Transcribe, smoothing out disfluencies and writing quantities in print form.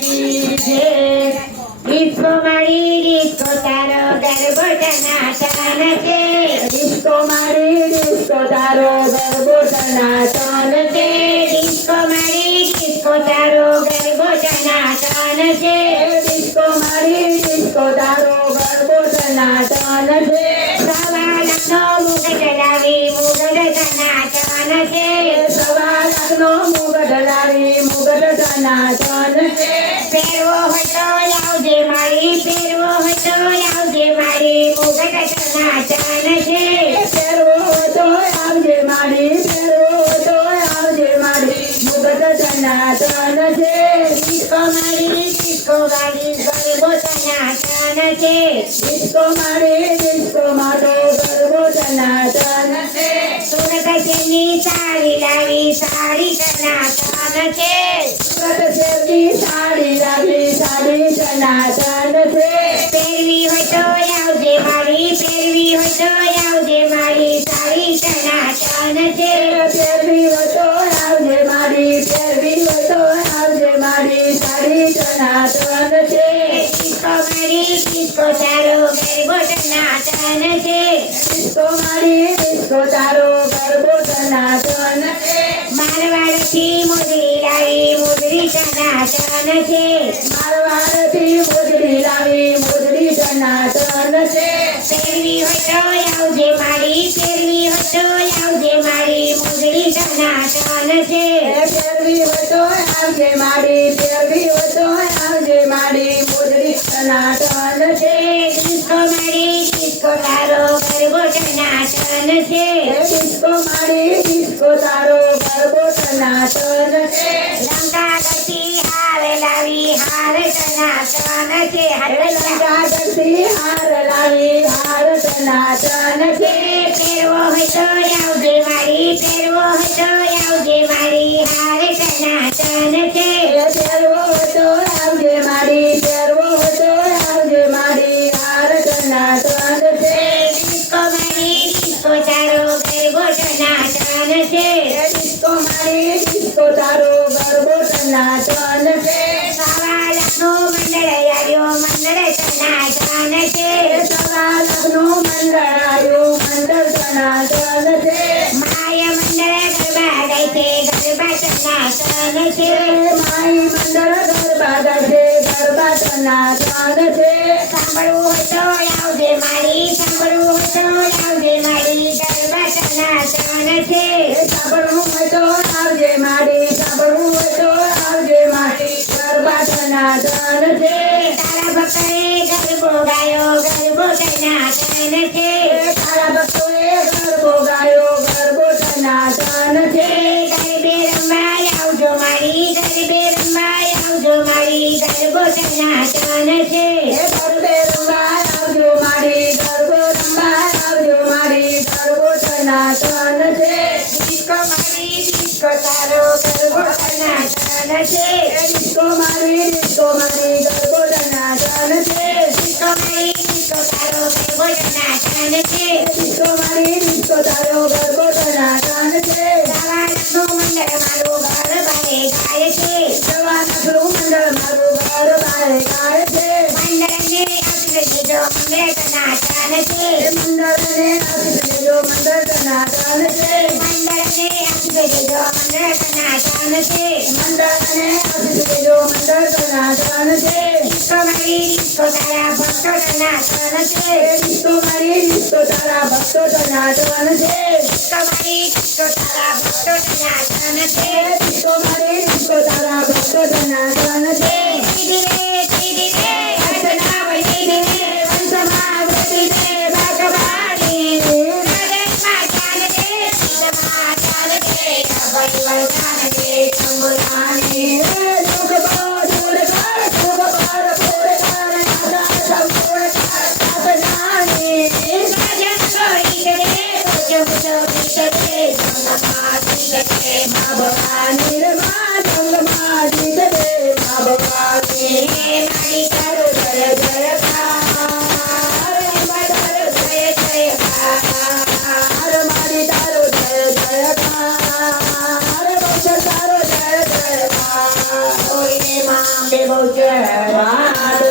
की जय। डिस्को मारी डिस्को तारो गरबो टनाटन छे। डिस्को मारी डिस्को तारो गरबो टनाटन छे। डिस्को मारी डिस्को तारो गरबो टनाटन छे। डिस्को मारी डिस्को तारो गरबो टनाटन छे। सवा लाखनो मुगट लावी मुगट टनाटन छे। सवा लाखनो मुगट लावी मुगट टनाटन छे। पेरवो होय तो आवजे मारी पेरवो होय तो आवजे मारी मुगट टनाटन छे। पेरवो होय तो आवजे मारी पेरवो होय तो आवजे मारी मुगट टनाटन छे। डिस्को मारी डिस्को मारी गरबो टनाटन छे। डिस्को मारी डिस्को मारो गरबो टनाटन छे। सूरत शहरनी साड़ी लावी साड़ी टनाटन छे। सूरत शहरनी साड़ी लावी साड़ी टनाटन छे। पेरवी होय तो आवजे मारी पेरवी होय तो आवजे मारी साड़ी टनाटन छे। पेरवी होय तो आवजे मारी पेरवी होय तो आवजे मारी साड़ी टनाटन छे। डिस्को मारी डिस्को तारो गरबो टनाटन छे। डिस्को मारी डिस्को तारो गरबो टनाटन छे। मारवाड़थी मोजरी लावी मोजरी टनाटन छे। मारवाड़थी मोजरी लावी मोजरी टनाटन छे। पेरवी होय तो आवजे मारी पेरवी होय तो आवजे मारी मोजरी टनाटन छे। पेरवी होय तो आवजे मारी पेरवी होय तो आवजे मारी मोजरी टनाटन छे। डिस्को मारी डिस्को तारो गरबो टनाटन छे। डिस्को मारी डिस्को तारो गरबो टनाटन छे। लंका गती हार लावी हार टनाटन छे। लंका गती हार लावी हार टनाटन छे। पेरवो होय तो आवजे मारी पेरवो होय तो आवजे मारी हार टनाटन छे। पेरवो होय तो आवजे मारी पेरवो होय तो आवजे मारी हार टनाटन छे। डिस्को मारी डिस्को तारो गरबो टनाटन छे। डिस्को मारी डिस्को तारो गरबो टनाटन छे। सवा लाखनो मंडळ आव्यो मंडळ टनाटन छे। सवा लाखनो मंडळ आव्यो मंडळ टनाटन छे। माय मंडळ गरबा गायचे गरबा टनाटन छे। माई मंडळ गरबा गायचे गरबा टनाटन छे। सांभळવું હોય તો આવજે મારી सांभळવું હોય તો આવજે મારી ગરબા ટનાટન छे। सांभळવું હોય તો આવજે મારી सांभळવું હોય તો આવજે મારી ગરબા ટનાટન छे। તારા ભક્તોએ ગરબો ગાયો ગરબો ટનાટન छे। તારા ભક્તોએ ગરબો ગાયો ગરબો ટનાટન छे। ગરબે રમવા આવજો મારી ગરબે રમવા આવજો મારી ગરબો ટનાટન छे। ગરબે રમવા આવજો મારી ગરબો રમવા આવજો મારી ગરબો ટનાટન छे। डिस्को मारी डिस्को तारो गरबो टनाटन छे। डिस्को मारी गरबो टनाटन छे। डिस्को मारी डिस्को तारो गरबो टनाटन छे। डिस्को मारी डिस्को तारो गरबो टनाटन छे। सवा लाखनो मंडळ मारू घर बारे गाय छे। सवा लाखनो मंडळ मारू घर बारे गाय छे। मंडळने आशीष देजो मंडळ टनाटन छे। मंडळने आशीष देजो मंडळ टनाटन छे। मंडळने आशीष देजो मंडळ टनाटन छे। मंडळने आशीष देजो मंडळ टनाटन छे। डिस्को मारी डिस्को तारा भक्तो टनाटन छे। डिस्को मारी डिस्को तारा भक्तो टनाटन छे। डिस्को मारी डिस्को तारा भक्तो टनाटन छे। डिस्को मारी डिस्को तारा भक्तो टनाटन छे। दीदी रे अर्चना वैदी रे वंशमा वैदी रे भगवानी नगन माचान दे समाचान दे परिवर्तन दे संबुरानी दुख दूर कर सुख पर पूर्ण कर आदा संपूर्ण कर साधनानी सजन कोई करे जो बिचरे संगमा भवानी रमा संगमा રામદેવ છે વાત